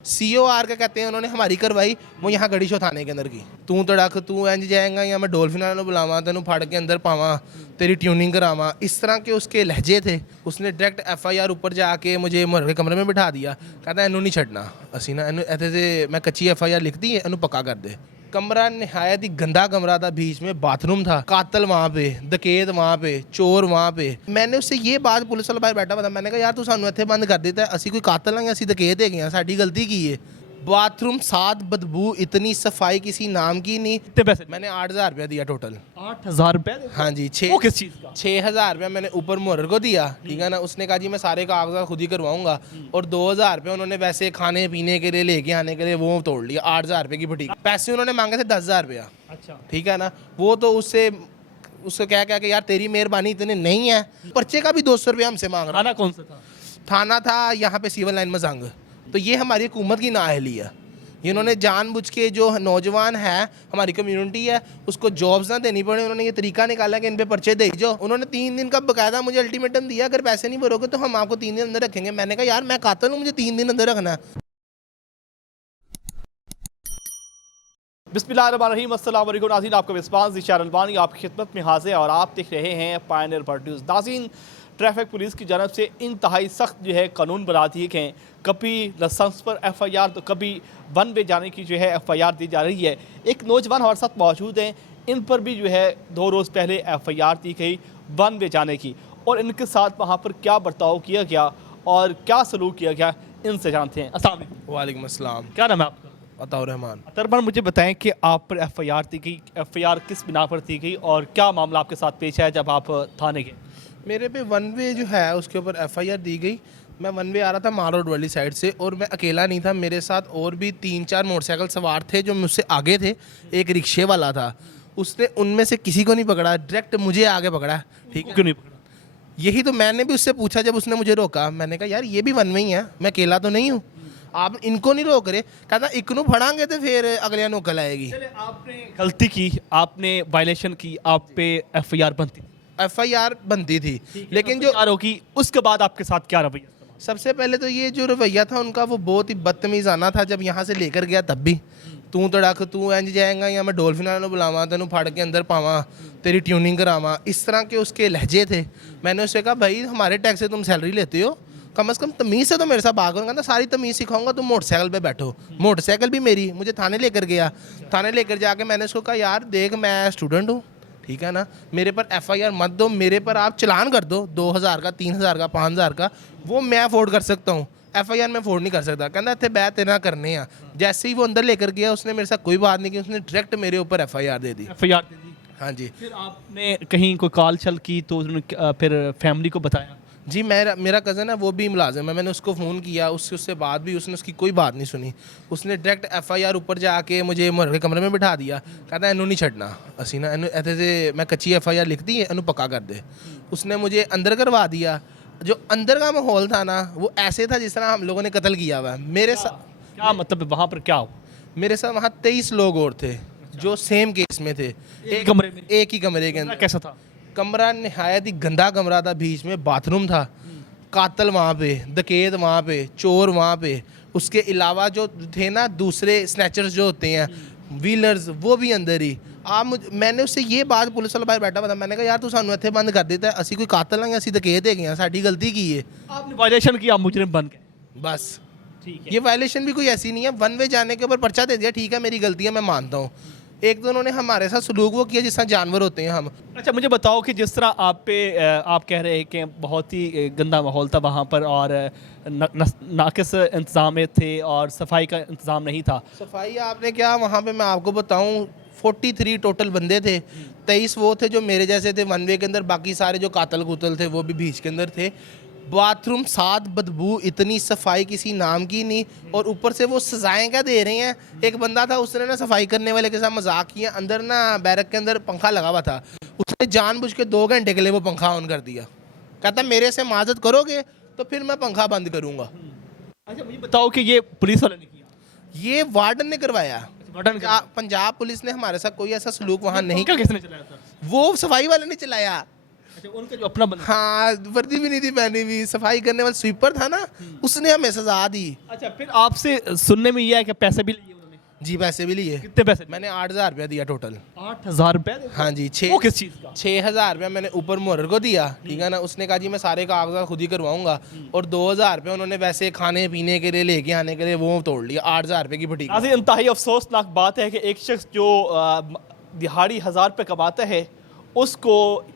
COR का कहते हैं उन्होंने हमारी करवाई, वो यहाँ गड़ीशो थाने के अंदर की। तू तड़क तू इंज जाएगा या मैं डोल्फिन वालों बुलावा, तेन फाड़ के अंदर पावा, तेरी ट्यूनिंग करावा, इस तरह के उसके लहजे थे। उसने डायरेक्ट FIR ऊपर जाके मुझे मुहर के कमरे में बिठा दिया, कहता इनू नहीं छड़ना असी ना इनू ऐसे से मैं कच्ची FIR लिख दी है, इनू पक्का कर दे। कमरा नहायत ही गंदा कमरा था, बीच में बाथरूम था, कातल वहाँ पे, डकैत वहाँ पे, चोर वहाँ पे। मैंने उससे ये बात, पुलिस वाला बाहर बैठा हुआ था, मैंने कहा यार तू सानू इत्थे बंद कर देता है, असी कोई कातल नहीं, असी डकैत है गए, साडी गलती की है। बाथरूम साथ बदबू, इतनी सफाई किसी नाम की नहीं। कितने पैसे? मैंने 8,000 रुपया दिया टोटल। 8,000 रुपए? हाँ जी। वो किस चीज़ का? 6,000 रुपया मैंने ऊपर मुहर्र को दिया, ठीक है ना। उसने कहा जी मैं सारे कागजात खुद ही करवाऊंगा, और 2,000 रुपये उन्होंने वैसे खाने पीने के लिए लेके आने के लिए वो तोड़ लिया। 8,000 रुपये की बुटीक। पैसे उन्होंने मांगे थे 10,000 रुपया, अच्छा, ठीक है ना। वो तो उससे क्या क्या कि यार तेरी मेहरबानी इतने नहीं है। पर्चे का भी 200 रुपया हमसे मांग रहा। थाना कौन सा था? थाना था यहाँ पे सिविल लाइन मजंग। तो ये हमारी हुकूमत की नाअहली है। इन्होंने जानबूझ के जो नौजवान है, हमारी कम्युनिटी है, उसको जॉब्स ना देनी पड़े, उन्होंने ये तरीका निकाला कि इन पे पर्चे दे जो। उन्होंने 3 दिन का बकायदा मुझे अल्टीमेटम दिया, अगर पैसे नहीं भरोगे तो हम आपको 3 दिन अंदर रखेंगे। मैंने कहा यार मैं कातिल हूँ, मुझे 3 दिन अंदर रखना है। बिस्मिल्लाहिर्रहमानिर्रहीम, अस्सलाम वालेकुम नाज़रीन, आपका रिस्पांस ज़िशार अलवानी आपकी खिदमत में हाजिर है और आप देख रहे हैं पायनियर वर्ल्ड न्यूज़। नाज़रीन, ट्रैफिक पुलिस की जानब से इंतहाई सख्त जो है कानून बना दिए गए हैं। कभी लाइसेंस पर FIR तो कभी वन वे जाने की जो है FIR दी जा रही है। एक नौजवान हमारे साथ मौजूद हैं, इन पर भी जो है 2 रोज़ पहले FIR दी गई वन वे जाने की, और इनके साथ वहाँ पर क्या बर्ताव किया गया और क्या सलूक किया गया, इनसे जानते हैं। अस्सलाम वालेकुम। वालेकुम अस्सलाम। क्या नाम है आपका? अताउर रहमान। अतरमान, मुझे बताएं कि आप पर FIR दी गई, FIR किस बिना पर दी गई और क्या मामला आपके साथ पेश है जब आप थाने गए? मेरे पे वन वे जो है उसके ऊपर FIR दी गई। मैं वन वे आ रहा था माल रोड वाली साइड से, और मैं अकेला नहीं था, मेरे साथ और भी 3-4 मोटरसाइकिल सवार थे जो मुझसे आगे थे। एक रिक्शे वाला था, उसने उनमें से किसी को नहीं पकड़ा, डायरेक्ट मुझे आगे पकड़ा, ठीक है। क्यों नहीं पकड़ा? यही तो मैंने भी उससे पूछा जब उसने मुझे रोका। मैंने कहा यार ये भी वन वे ही है, मैं अकेला तो नहीं हूँ, आप इनको नहीं रोक रहे। कहता इकनू फड़ांगे तो फिर अगले नौकल आएगी। चले, आपने गलती की, आपने वायलेशन की, आप पे FIR बनती थी, FIR बनती थी, लेकिन जो FIR होगी, उसके बाद आपके साथ क्या रवैया? सबसे पहले तो ये जो रवैया था उनका वो बहुत ही बदतमीज़ाना था। जब यहाँ से लेकर गया तब भी तू तड़क तू इंज जाएगा या मैं डोल्फिन वालों बुलावा, तेन फाड़ के अंदर पावा, तेरी ट्यूनिंग करावा, इस तरह के उसके लहजे थे। मैंने उससे कहा भाई हमारे टैक्स से तुम सैलरी लेते हो, कम से कम तमीज़ से तो मेरे साथ बात करो। कहता सारी तमीज़ सिखाऊंगा, तुम मोटरसाइकिल पे बैठो। मोटरसाइकिल भी मेरी, मुझे थाने लेकर गया। थाने लेकर जाके मैंने उसको कहा यार देख मैं स्टूडेंट हूँ, ठीक है ना, मेरे पर FIR मत दो, मेरे पर आप चलान कर दो 2,000 का, 3,000 का, 5,000 का, वो मैं अफोर्ड कर सकता हूँ, FIR मैं अफोर्ड नहीं कर सकता। कहना इतने बैत तेना करने हैं। जैसे ही वो अंदर लेकर गया उसने मेरे साथ कोई बात नहीं की, उसने डायरेक्ट मेरे ऊपर FIR दे दी। FIR दे दी? हाँ जी। फिर आपने कहीं कोई कॉल चल की तो उन्होंने फिर फैमिली को बताया? जी मेरा कज़न है, वो भी मुलाजिम है, मैंने उसको फ़ोन किया, उससे बाद भी उसने उसकी कोई बात नहीं सुनी। उसने डायरेक्ट FIR ऊपर जाके मुझे मुहर के कमरे में बिठा दिया, कहता इनू नहीं छड़ना असी ना इनू ऐसे से मैं कच्ची FIR लिख दी है, इनू पक्का कर दे। उसने मुझे अंदर करवा दिया। जो अंदर का माहौल था ना वो ऐसे था जिस तरह हम लोगों ने कत्ल किया हुआ है। मेरे साथ क्या मतलब वहाँ पर क्या हो? मेरे साथ वहाँ 23 लोग और थे जो सेम केस में थे, एक कमरे में? एक ही कमरे के अंदर। कैसा था? कमरा नहायत ही गंदा कमरा था, बीच में बाथरूम था, कातल वहाँ पे, डकैत वहाँ पे, चोर वहाँ पे। उसके अलावा जो थे ना दूसरे स्नैचर्स जो होते हैं, व्हीलर्स, वो भी अंदर ही। मैंने उससे ये बात, पुलिस वाला बाहर बैठा हुआ था, मैंने कहा यार तू सानू इत्थे बंद कर देता है, असी कोई कातल नहीं, असी डकैत है गए, साडी गलती की है। आपने वायलेशन किया, मुजरिम बन गए? बस ठीक है। ये वायलेशन भी कोई ऐसी नहीं है, वन वे जाने के ऊपर पर्चा दे दिया, ठीक है मेरी गलती है, मैं मानता हूँ। एक तो उन्होंने हमारे साथ सलूक वो किया जिस तरह जानवर होते हैं हम। अच्छा, मुझे बताओ कि जिस तरह आप पे आप कह रहे हैं कि बहुत ही गंदा माहौल था वहाँ पर और नाकिस इंतज़ाम थे और सफाई का इंतज़ाम नहीं था। सफाई आपने क्या, वहाँ पे मैं आपको बताऊँ 43 टोटल बंदे थे, 23 वो थे जो मेरे जैसे थे वन वे के अंदर, बाकी सारे जो कातल कुतल थे वो भी बीच के अंदर थे। बाथरूम साथ बदबू, इतनी सफाई किसी नाम की नहीं, और ऊपर से वो सजाएं क्या दे रहे हैं। एक बंदा था उसने ना सफाई करने वाले के साथ मजाक किया, अंदर ना बैरक के अंदर पंखा लगा हुआ था, उसने जानबूझ के 2 घंटे के लिए वो पंखा ऑन कर दिया। कहता मेरे से माजत करोगे तो फिर मैं पंखा बंद करूँगा। अच्छा, मुझे बताओ कि ये पुलिस वाले ने किया? ये वार्डन ने करवाया। वार्डन का? पंजाब पुलिस ने हमारे साथ कोई ऐसा सलूक वहाँ नहीं। पंखा किसने चलाया था? वो सफाई वाले ने चलाया। अच्छा, उनका जो अपना बंदा। हाँ, वर्दी भी नहीं थी पहनी हुई, सफाई करने वाला स्वीपर था ना, उसने हमें सजा दी। अच्छा, फिर आपसे सुनने में ये है कि पैसे भी लिए उन्होंने? जी, पैसे भी लिए। कितने पैसे? मैंने 8,000 रुपया दिया टोटल। 8,000 रुपए? हाँ जी, वो किस चीज़ का? 6,000 रुपया मैंने ऊपर मोहर को दिया, ठीक है ना। उसने कहा जी मैं सारे कागजात खुद ही करवाऊंगा, और 2,000 रुपये उन्होंने वैसे खाने पीने के लिए लेके आने के लिए वो तोड़ लिया। 8,000 रुपये की फटीक। नाज़रीन, इंतहाई अफसोसनाक बात है कि एक शख्स जो दिहाड़ी 1,000 रुपये कमाता है, उसको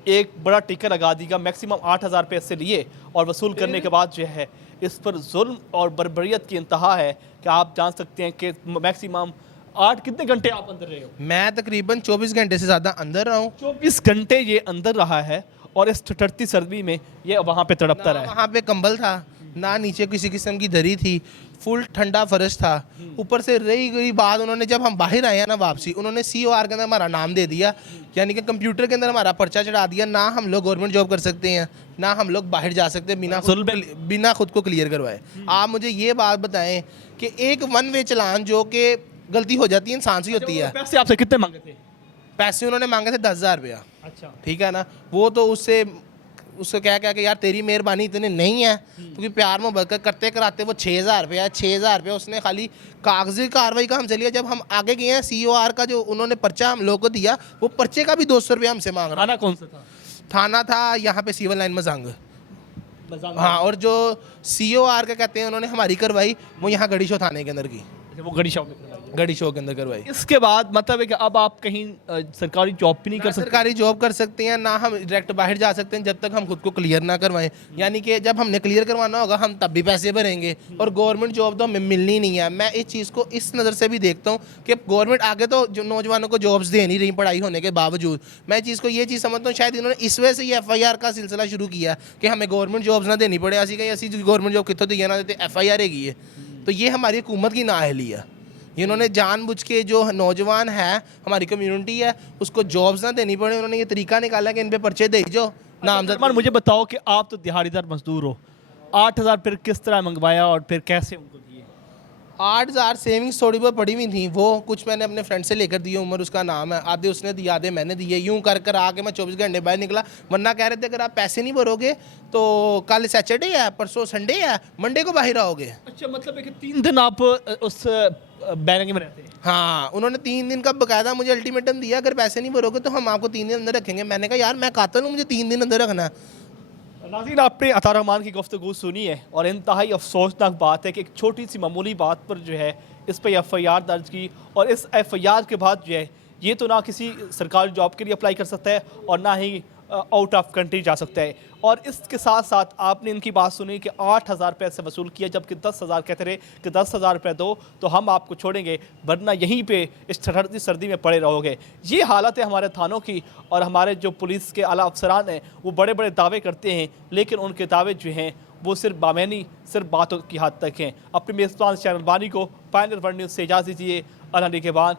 एक बड़ा टिक्का लगा देगा, मैक्सिमम 8,000 रुपये से लिए और वसूल करने के बाद जो है इस पर जुल्म और बर्बरियत की इंतहा है कि आप जान सकते हैं कि मैक्सिमम 8 कितने घंटे आप अंदर रहे हो? मैं तकरीबन 24 घंटे से ज़्यादा अंदर रहा हूँ। 24 घंटे ये अंदर रहा है और इस ठठरती सर्दी में ये वहाँ पे तड़पता रहा है। वहाँ पे कंबल था ना, नीचे किसी किस्म की दरी थी, फुल ठंडा फर्श था। ऊपर से रही गई बात, उन्होंने जब हम बाहर आए ना वापसी, उन्होंने COR के अंदर हमारा नाम दे दिया, यानी कि कंप्यूटर के अंदर हमारा पर्चा चढ़ा दिया। ना हम लोग गवर्नमेंट जॉब कर सकते हैं, ना हम लोग बाहर जा सकते हैं बिना खुद को क्लियर करवाए। आप मुझे ये बात बताएं कि एक वन वे चलान जो कि गलती हो जाती है, इंसान से होती है। पैसे आपसे कितने मांगे थे? पैसे उन्होंने मांगे थे 10,000 रुपया। अच्छा, ठीक है ना। वो तो उसको क्या क्या कि यार तेरी मेहरबानी इतने नहीं है, क्योंकि प्यार मोहब्बत करते कराते वो 6,000 रुपया 6,000 रुपया उसने खाली कागजी कार्रवाई का हमसे लिया। जब हम आगे गए हैं COR का जो उन्होंने पर्चा हम लोग को दिया, वो पर्चे का भी 200 रुपया हमसे मांग रहा। थाना कौन सा था? थाना था यहाँ पे सिविल लाइन मजांग। मजाक। हाँ, और जो COR का कहते हैं उन्होंने हमारी करवाई, वो यहाँ गढ़ी शो थाने के अंदर की, वो गड़ी शॉप में करवाई। गढ़ी शो के अंदर करवाई। इसके बाद मतलब है कि अब आप कहीं सरकारी जॉब भी नहीं कर ना सकते? सरकारी जॉब कर सकते हैं, ना हम डायरेक्ट बाहर जा सकते हैं जब तक हम खुद को क्लियर ना करवाएं। यानी कि जब हमने क्लियर करवाना होगा हम तब भी पैसे भरेंगे, और गवर्नमेंट जॉब तो हमें मिलनी नहीं है। मैं इस चीज़ को इस नज़र से भी देखता हूँ कि गवर्नमेंट आगे तो जो नौजवानों को जॉब्स दे नहीं रही पढ़ाई होने के बावजूद। मैं चीज़ को ये चीज़ समझता हूँ शायद इन्होंने इस वजह से ये FIR का सिलसिला शुरू किया कि हमें गवर्नमेंट जॉब्स ना देनी पड़े। असी कहीं ऐसी गवर्नमेंट जॉब कितों दी ना देते, FIR हैगी है। तो ये हमारी हुकूमत की नाअहली है। इन्होंने जानबूझ के जो नौजवान है, हमारी कम्युनिटी है, उसको जॉब्स ना देनी पड़े, उन्होंने ये तरीका निकाला कि इन पे पर्चे दे जो नामजद। मुझे बताओ कि आप तो दिहाड़ीदार मजदूर हो, 8,000 फिर किस तरह मंगवाया और फिर कैसे उनको दिए? 8,000 सेविंग्स थोड़ी बहुत पड़ी हुई थी, वो कुछ मैंने अपने फ्रेंड से लेकर दिए, उमर उसका नाम है, आधे उसने दिए आधे मैंने दिए। यूं कर कर आके मैं 24 घंटे बाहर निकला, वरना कह रहे थे अगर आप पैसे नहीं भरोगे तो कल सैटरडे है, परसों संडे है, मंडे को बाहर आओगे। अच्छा, मतलब है कि 3 दिन आप उस बैरंगे में रहते हैं? हाँ, उन्होंने 3 दिन का बकायदा मुझे अल्टीमेटम दिया, अगर पैसे नहीं भरोगे तो हम आपको 3 दिन अंदर रखेंगे। मैंने कहा यार मैं कातिल हूँ, मुझे 3 दिन अंदर रखना है। नाज़रीन, आपने अता रहमान की गुफ्तगू सुनी है और इंतहाई अफसोसनाक बात है कि एक छोटी सी मामूली बात पर जो है इस पर FIR दर्ज की, और इस FIR के बाद जो है ये तो ना किसी सरकारी जॉब के लिए अप्लाई कर सकता है और ना ही आउट ऑफ कंट्री जा सकता है। और इसके साथ साथ आपने इनकी बात सुनी कि 8,000 रुपये से वसूल किया, जबकि 10,000 कहते रहे कि 10,000 रुपये दो तो हम आपको छोड़ेंगे, वरना यहीं पे इस ठंडी सर्दी में पड़े रहोगे। ये हालत है हमारे थानों की, और हमारे जो पुलिस के आला अफसरान हैं वो बड़े बड़े दावे करते हैं, लेकिन उनके दावे जो हैं वो सिर्फ बामैनी, सिर्फ बातों की हद तक हैं। अपने मेज़बान शहर अलबानी को पायनियर वर्ल्ड न्यूज़ से इजाज़त दीजिए। अल्लाह निगहबान।